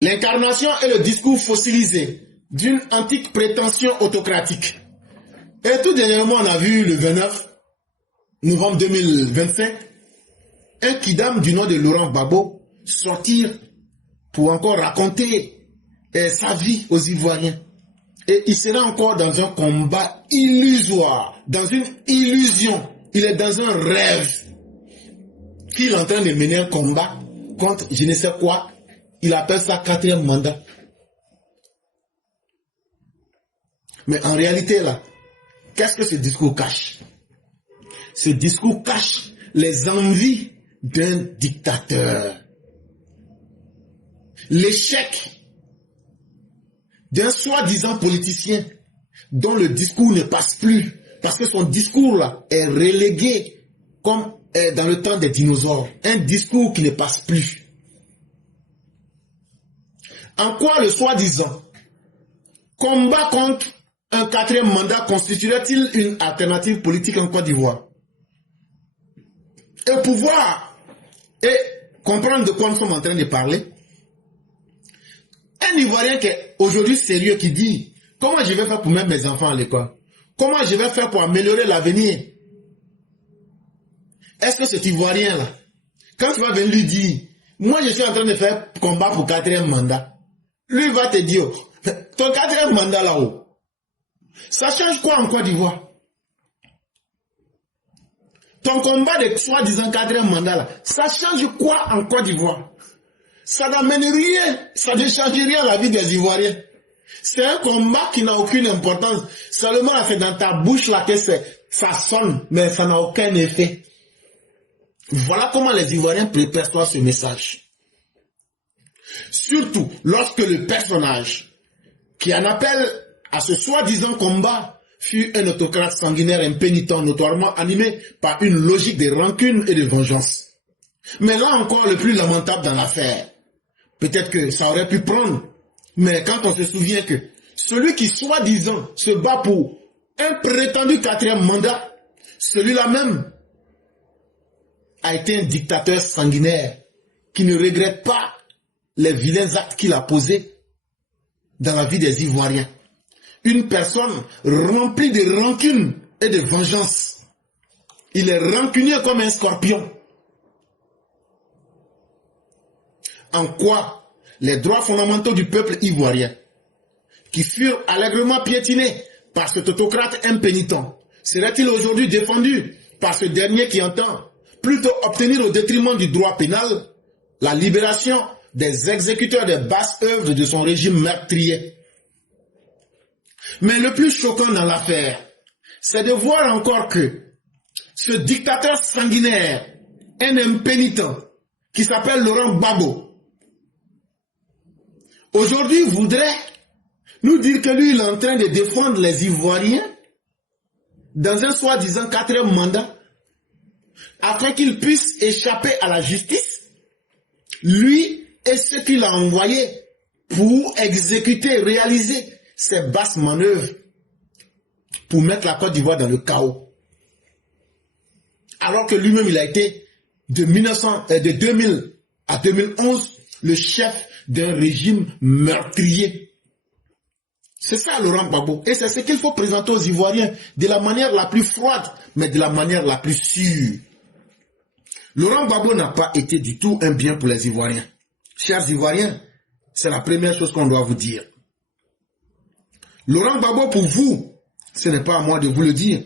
L'incarnation est le discours fossilisé d'une antique prétention autocratique. Et tout dernièrement, on a vu le 29 novembre 2025, un kidam du nom de Laurent Gbagbo sortir pour encore raconter sa vie aux Ivoiriens. Et il sera encore dans un combat illusoire, dans une illusion. Il est dans un rêve qu'il est en train de mener un combat contre je ne sais quoi. Il appelle ça 4e mandat. Mais en réalité, là, qu'est-ce que ce discours cache? Ce discours cache les envies d'un dictateur. L'échec d'un soi-disant politicien dont le discours ne passe plus, parce que son discours là est relégué comme dans le temps des dinosaures. Un discours qui ne passe plus. En quoi le soi-disant combat contre un 4e mandat constituerait-il une alternative politique en Côte d'Ivoire? Et pouvoir et comprendre de quoi nous sommes en train de parler. Un Ivoirien qui est aujourd'hui sérieux, qui dit comment je vais faire pour mettre mes enfants à l'école? Comment je vais faire pour améliorer l'avenir? Est-ce que cet Ivoirien-là, quand tu vas venir lui dire moi je suis en train de faire combat pour 4e mandat, lui va te dire ton 4e mandat là-haut, ça change quoi en Côte d'Ivoire? Ton combat de soi-disant 4e mandat là, ça change quoi en Côte d'Ivoire? Ça n'amène rien, ça ne change rien à la vie des Ivoiriens. C'est un combat qui n'a aucune importance. Seulement c'est dans ta bouche là que ça sonne, mais ça n'a aucun effet. Voilà comment les Ivoiriens perçoivent ce message. Surtout lorsque le personnage qui en appelle à ce soi-disant combat fut un autocrate sanguinaire impénitent, notoirement animé par une logique de rancune et de vengeance. Mais là encore, le plus lamentable dans l'affaire, peut-être que ça aurait pu prendre, mais quand on se souvient que celui qui soi-disant se bat pour un prétendu 4e mandat, celui-là même a été un dictateur sanguinaire qui ne regrette pas les vilains actes qu'il a posés dans la vie des Ivoiriens. Une personne remplie de rancune et de vengeance. Il est rancunier comme un scorpion. En quoi les droits fondamentaux du peuple ivoirien, qui furent allègrement piétinés par cet autocrate impénitent, seraient-ils aujourd'hui défendus par ce dernier qui entend plutôt obtenir au détriment du droit pénal la libération des exécuteurs des basses œuvres de son régime meurtrier? Mais le plus choquant dans l'affaire, c'est de voir encore que ce dictateur sanguinaire, un impénitent, qui s'appelle Laurent Gbagbo, aujourd'hui voudrait nous dire que lui, il est en train de défendre les Ivoiriens dans un soi-disant 4e mandat, afin qu'il puisse échapper à la justice, lui et ceux qu'il a envoyés pour exécuter, réaliser ces basses manœuvres pour mettre la Côte d'Ivoire dans le chaos. Alors que lui-même, il a été de 2000 à 2011 le chef d'un régime meurtrier. C'est ça Laurent Gbagbo. Et c'est ce qu'il faut présenter aux Ivoiriens de la manière la plus froide, mais de la manière la plus sûre. Laurent Gbagbo n'a pas été du tout un bien pour les Ivoiriens. Chers Ivoiriens, c'est la première chose qu'on doit vous dire. Laurent Gbagbo, pour vous, ce n'est pas à moi de vous le dire.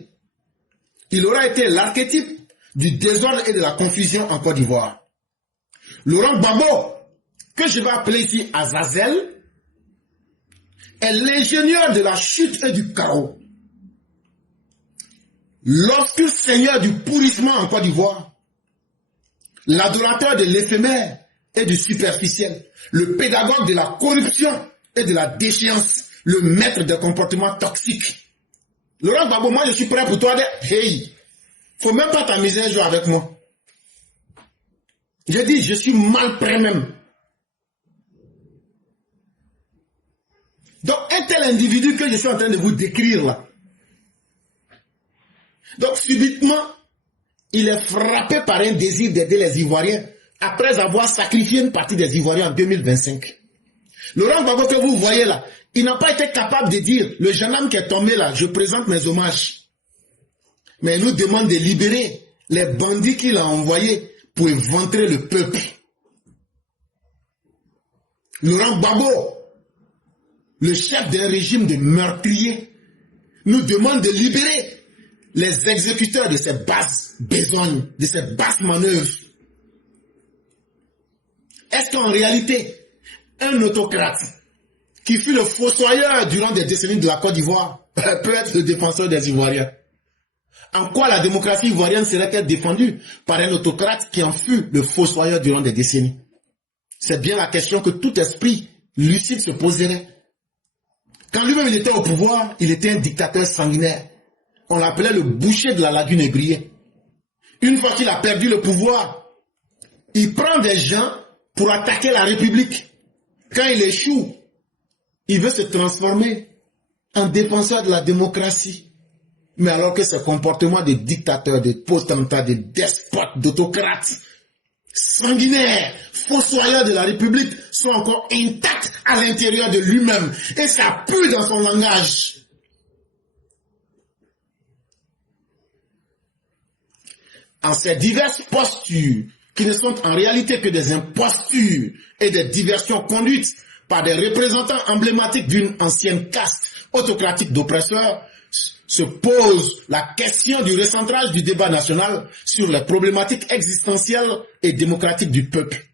Il aura été l'archétype du désordre et de la confusion en Côte d'Ivoire. Laurent Gbagbo, que je vais appeler ici Azazel, est l'ingénieur de la chute et du chaos. L'obscur seigneur du pourrissement en Côte d'Ivoire, l'adorateur de l'éphémère et du superficiel, le pédagogue de la corruption et de la déchéance, le maître des comportements toxiques. Laurent Gbagbo, moi je suis prêt pour toi de... Hey, faut même pas t'amuser un jour avec moi. Je dis, je suis mal prêt même. Donc, un tel individu que je suis en train de vous décrire là. Donc, subitement, il est frappé par un désir d'aider les Ivoiriens après avoir sacrifié une partie des Ivoiriens en 2025. Laurent Gbagbo que vous voyez là, il n'a pas été capable de dire, le jeune homme qui est tombé là, je présente mes hommages. Mais il nous demande de libérer les bandits qu'il a envoyés pour éventrer le peuple. Laurent Gbagbo, le chef d'un régime de meurtriers, nous demande de libérer les exécuteurs de ces basses besognes, de ces basses manœuvres. Est-ce qu'en réalité, un autocrate qui fut le fossoyeur durant des décennies de la Côte d'Ivoire peut être le défenseur des Ivoiriens? En quoi la démocratie ivoirienne serait-elle défendue par un autocrate qui en fut le fossoyeur durant des décennies? C'est bien la question que tout esprit lucide se poserait. Quand lui-même il était au pouvoir, il était un dictateur sanguinaire. On l'appelait le boucher de la lagune ébriée. Une fois qu'il a perdu le pouvoir, il prend des gens pour attaquer la République. Quand il échoue, il veut se transformer en défenseur de la démocratie. Mais alors que ses comportements de dictateur, de potentat, de despote, d'autocrate, sanguinaire, fossoyeur de la République sont encore intacts à l'intérieur de lui-même. Et ça pue dans son langage. En ces diverses postures, qui ne sont en réalité que des impostures et des diversions conduites par des représentants emblématiques d'une ancienne caste autocratique d'oppresseurs, se pose la question du recentrage du débat national sur les problématiques existentielles et démocratiques du peuple.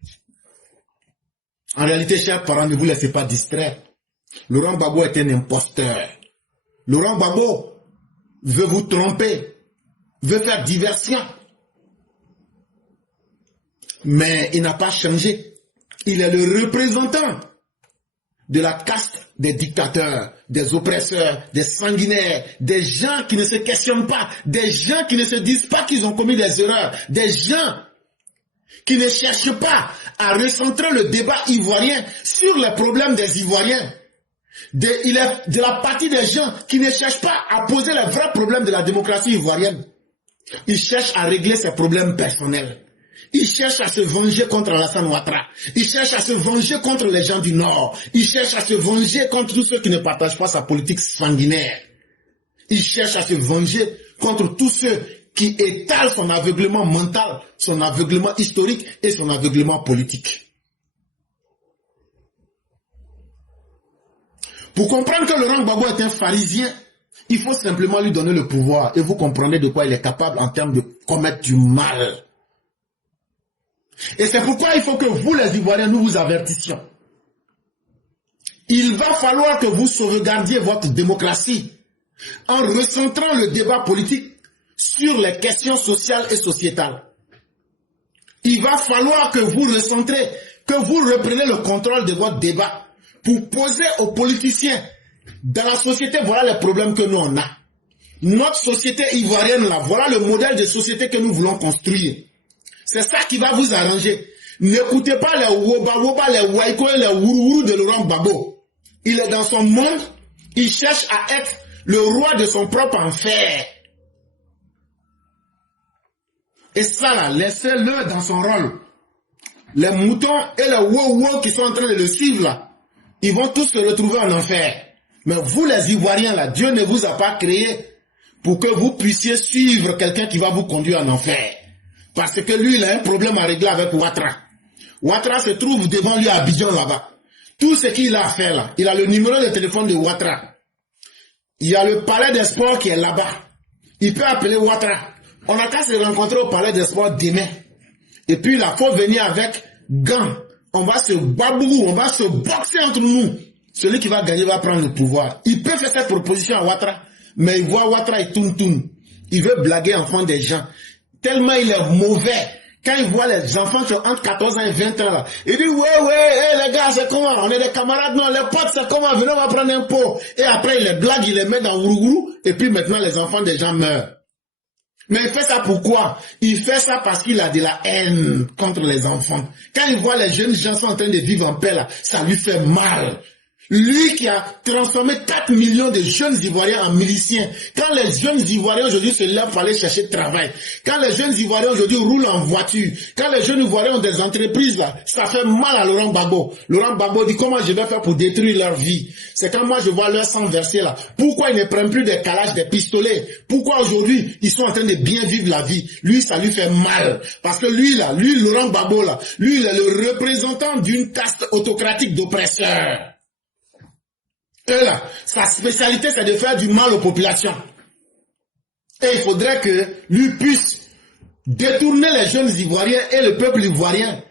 En réalité, chers parents, ne vous laissez pas distraire. Laurent Gbagbo est un imposteur. Laurent Gbagbo veut vous tromper, veut faire diversion. Mais il n'a pas changé. Il est le représentant de la caste des dictateurs, des oppresseurs, des sanguinaires, des gens qui ne se questionnent pas, des gens qui ne se disent pas qu'ils ont commis des erreurs, des gens qui ne cherchent pas à recentrer le débat ivoirien sur les problèmes des Ivoiriens. Il est de la partie des gens qui ne cherchent pas à poser les vrais problèmes de la démocratie ivoirienne. Ils cherchent à régler ses problèmes personnels. Ils cherchent à se venger contre Alassane Ouattara. Ils cherchent à se venger contre les gens du Nord. Ils cherchent à se venger contre tous ceux qui ne partagent pas sa politique sanguinaire. Ils cherchent à se venger contre tous ceux qui étalent son aveuglement mental, son aveuglement historique et son aveuglement politique. Pour comprendre que Laurent Gbagbo est un pharisien, il faut simplement lui donner le pouvoir et vous comprenez de quoi il est capable en termes de commettre du mal. Et c'est pourquoi il faut que vous, les Ivoiriens, nous vous avertissions. Il va falloir que vous sauvegardiez votre démocratie en recentrant le débat politique sur les questions sociales et sociétales. Il va falloir que vous recentrez, que vous repreniez le contrôle de votre débat pour poser aux politiciens, dans la société, voilà les problèmes que nous on a. Notre société ivoirienne, là, voilà le modèle de société que nous voulons construire. C'est ça qui va vous arranger. N'écoutez pas les woba-woba, les waiko et les wuru-wuru de Laurent Gbagbo. Il est dans son monde, il cherche à être le roi de son propre enfer. Et ça là, laissez-le dans son rôle. Les moutons et les wow-wow qui sont en train de le suivre là, ils vont tous se retrouver en enfer. Mais vous les Ivoiriens là, Dieu ne vous a pas créé pour que vous puissiez suivre quelqu'un qui va vous conduire en enfer. Parce que lui, il a un problème à régler avec Ouattara. Ouattara se trouve devant lui à Abidjan là-bas. Tout ce qu'il a à faire là, il a le numéro de téléphone de Ouattara. Il y a le palais des sports qui est là-bas. Il peut appeler Ouattara. On n'a qu'à se rencontrer au palais des sports demain. Et puis là, il faut venir avec gants. On va se babou, on va se boxer entre nous. Celui qui va gagner va prendre le pouvoir. Il peut faire cette proposition à Ouattara. Mais il voit Ouattara et tourne. Il veut blaguer en front des gens. Tellement il est mauvais. Quand il voit les enfants qui ont entre 14 ans et 20 ans là, il dit ouais, les gars, c'est comment? On est des camarades, non, les potes, c'est comment? Venez, on va prendre un pot. Et après, il les blague, il les met dans Ourougou, et puis maintenant, les enfants des gens meurent. Mais il fait ça pourquoi? Il fait ça parce qu'il a de la haine contre les enfants. Quand il voit les jeunes gens sont en train de vivre en paix là, ça lui fait mal. Lui qui a transformé 4 millions de jeunes Ivoiriens en miliciens. Quand les jeunes Ivoiriens aujourd'hui se lèvent pour aller chercher travail. Quand les jeunes Ivoiriens aujourd'hui roulent en voiture. Quand les jeunes Ivoiriens ont des entreprises là, ça fait mal à Laurent Gbagbo. Laurent Gbagbo dit comment je vais faire pour détruire leur vie. C'est quand moi je vois leur sang verser là. Pourquoi ils ne prennent plus des calages, des pistolets? Pourquoi aujourd'hui ils sont en train de bien vivre la vie? Lui ça lui fait mal. Parce que lui là, lui Laurent Gbagbo là, lui il est le représentant d'une caste autocratique d'oppresseurs. Et là, sa spécialité, c'est de faire du mal aux populations. Et il faudrait que lui puisse détourner les jeunes Ivoiriens et le peuple ivoirien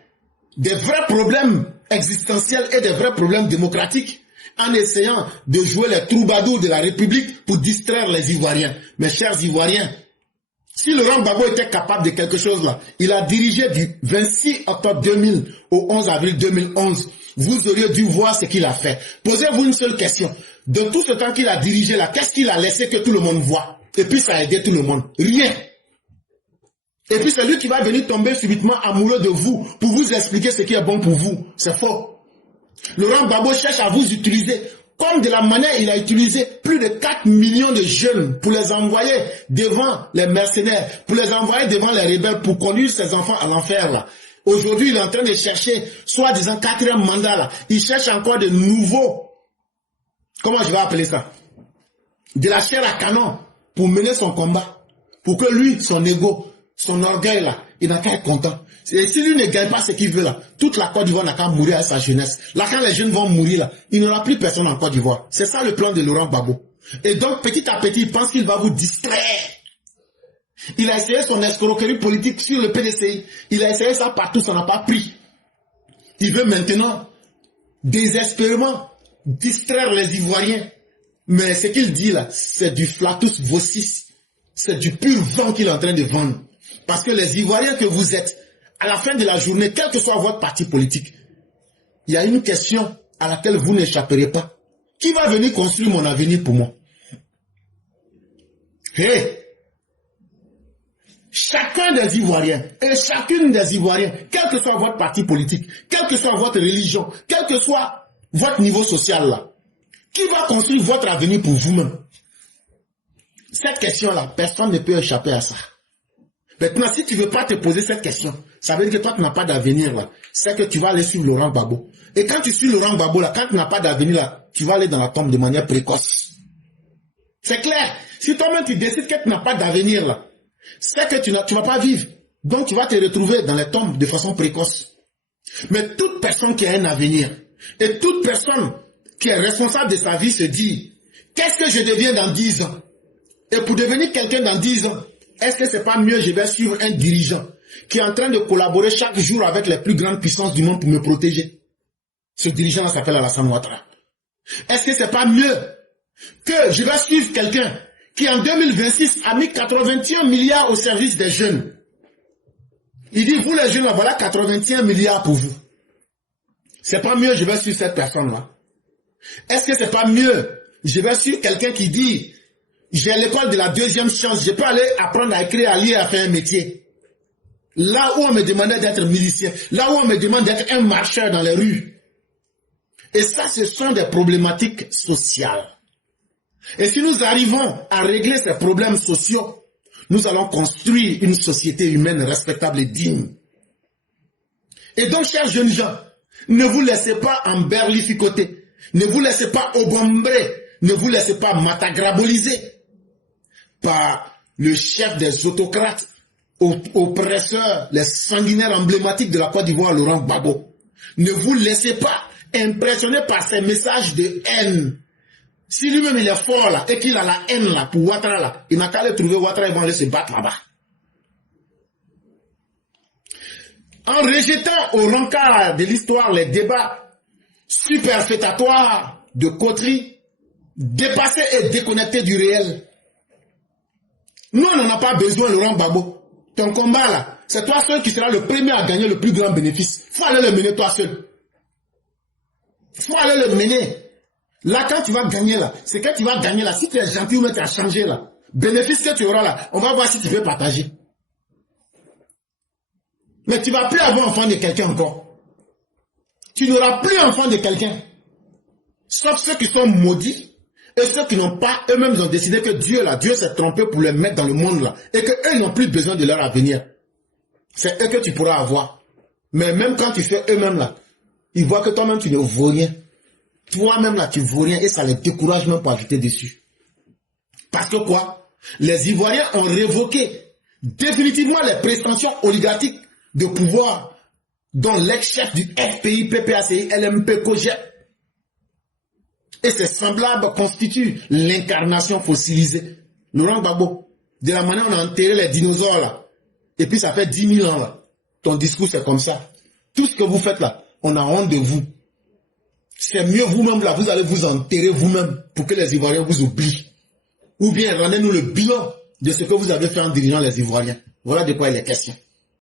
des vrais problèmes existentiels et des vrais problèmes démocratiques en essayant de jouer les troubadours de la République pour distraire les Ivoiriens. Mes chers Ivoiriens, si Laurent Gbagbo était capable de quelque chose là, il a dirigé du 26 octobre 2000 au 11 avril 2011. Vous auriez dû voir ce qu'il a fait. Posez-vous une seule question. De tout ce temps qu'il a dirigé là, qu'est-ce qu'il a laissé que tout le monde voit? Et puis ça a aidé tout le monde. Rien. Et puis c'est lui qui va venir tomber subitement amoureux de vous pour vous expliquer ce qui est bon pour vous. C'est faux. Laurent Gbagbo cherche à vous utiliser comme de la manière il a utilisé plus de 4 millions de jeunes pour les envoyer devant les mercenaires, pour les envoyer devant les rebelles, pour conduire ses enfants à l'enfer là. Aujourd'hui, il est en train de chercher, soi-disant, 4e mandat là. Il cherche encore de nouveaux, comment je vais appeler ça? De la chair à canon pour mener son combat. Pour que lui, son ego, son orgueil là, il n'a qu'à être content. Et si lui ne gagne pas ce qu'il veut là, toute la Côte d'Ivoire n'a qu'à mourir à sa jeunesse. Là, quand les jeunes vont mourir là, il n'y aura plus personne en Côte d'Ivoire. C'est ça le plan de Laurent Gbagbo. Et donc, petit à petit, il pense qu'il va vous distraire. Il a essayé son escroquerie politique sur le PDCI. Il a essayé ça partout, ça n'a pas pris. Il veut maintenant, désespérément, distraire les Ivoiriens. Mais ce qu'il dit là, c'est du flatus vocis. C'est du pur vent qu'il est en train de vendre. Parce que les Ivoiriens que vous êtes, à la fin de la journée, quel que soit votre parti politique, il y a une question à laquelle vous n'échapperez pas. Qui va venir construire mon avenir pour moi? Hey! Chacun des Ivoiriens et chacune des Ivoiriens, quel que soit votre parti politique, quelle que soit votre religion, quel que soit votre niveau social là, qui va construire votre avenir pour vous-même? Cette question-là, personne ne peut échapper à ça. Maintenant, si tu ne veux pas te poser cette question, ça veut dire que toi, tu n'as pas d'avenir là. C'est que tu vas aller suivre Laurent Gbagbo. Et quand tu suis Laurent Gbagbo là, quand tu n'as pas d'avenir là, tu vas aller dans la tombe de manière précoce. C'est clair. Si toi-même tu décides que tu n'as pas d'avenir là, c'est que tu ne vas pas vivre. Donc tu vas te retrouver dans les tombes de façon précoce. Mais toute personne qui a un avenir, et toute personne qui est responsable de sa vie se dit, qu'est-ce que je deviens dans 10 ans? Et pour devenir quelqu'un dans 10 ans, est-ce que c'est pas mieux je vais suivre un dirigeant qui est en train de collaborer chaque jour avec les plus grandes puissances du monde pour me protéger? Ce dirigeant s'appelle Alassane Ouattara. Est-ce que c'est pas mieux que je vais suivre quelqu'un qui en 2026 a mis 81 milliards au service des jeunes? Il dit, vous les jeunes, voilà 81 milliards pour vous. C'est pas mieux, je vais suivre cette personne-là. Est-ce que c'est pas mieux, je vais suivre quelqu'un qui dit, j'ai l'école de la deuxième chance, je peux aller apprendre à écrire, à lire, à faire un métier. Là où on me demandait d'être milicien, là où on me demande d'être un marcheur dans les rues. Et ça, ce sont des problématiques sociales. Et si nous arrivons à régler ces problèmes sociaux, nous allons construire une société humaine respectable et digne. Et donc, chers jeunes gens, ne vous laissez pas emberlificoter, ne vous laissez pas obombrer, ne vous laissez pas matagraboliser par le chef des autocrates, oppresseurs, les sanguinaires emblématiques de la Côte d'Ivoire, Laurent Gbagbo. Ne vous laissez pas impressionner par ces messages de haine. Si lui-même il est fort là, et qu'il a la haine là pour Ouattara là, il n'a qu'à aller trouver Ouattara, ils vont aller se battre là-bas. En rejetant au rencard de l'histoire les débats superfétatoires de coterie, dépassés et déconnectés du réel. Nous, on n'en a pas besoin, Laurent Gbagbo. Ton combat là, c'est toi seul qui seras le premier à gagner le plus grand bénéfice. Faut aller le mener toi seul. Faut aller le mener. Là, quand tu vas gagner là, c'est quand tu vas gagner là, si tu es gentil ou même tu as changé là, bénéfice que tu auras là, on va voir si tu peux partager. Mais tu ne vas plus avoir enfant de quelqu'un encore. Tu n'auras plus enfant de quelqu'un. Sauf ceux qui sont maudits et ceux qui n'ont pas, eux-mêmes ont décidé que Dieu s'est trompé pour les mettre dans le monde là. Et qu'eux n'ont plus besoin de leur avenir. C'est eux que tu pourras avoir. Mais même quand tu fais eux-mêmes là, ils voient que toi-même tu ne vaux rien. Toi-même là, tu vaux rien et ça les décourage même pour ajouter dessus. Parce que quoi? Les Ivoiriens ont révoqué définitivement les prétentions oligarchiques de pouvoir dont l'ex-chef du FPI, PPACI, LMP, COGEP et ses semblables constituent l'incarnation fossilisée. Laurent Gbagbo, de la manière dont on a enterré les dinosaures là, et puis ça fait 10 000 ans là, ton discours c'est comme ça. Tout ce que vous faites là, on a honte de vous. C'est mieux vous-même là, vous allez vous enterrer vous-même pour que les Ivoiriens vous oublient. Ou bien rendez-nous le bilan de ce que vous avez fait en dirigeant les Ivoiriens. Voilà de quoi il est question.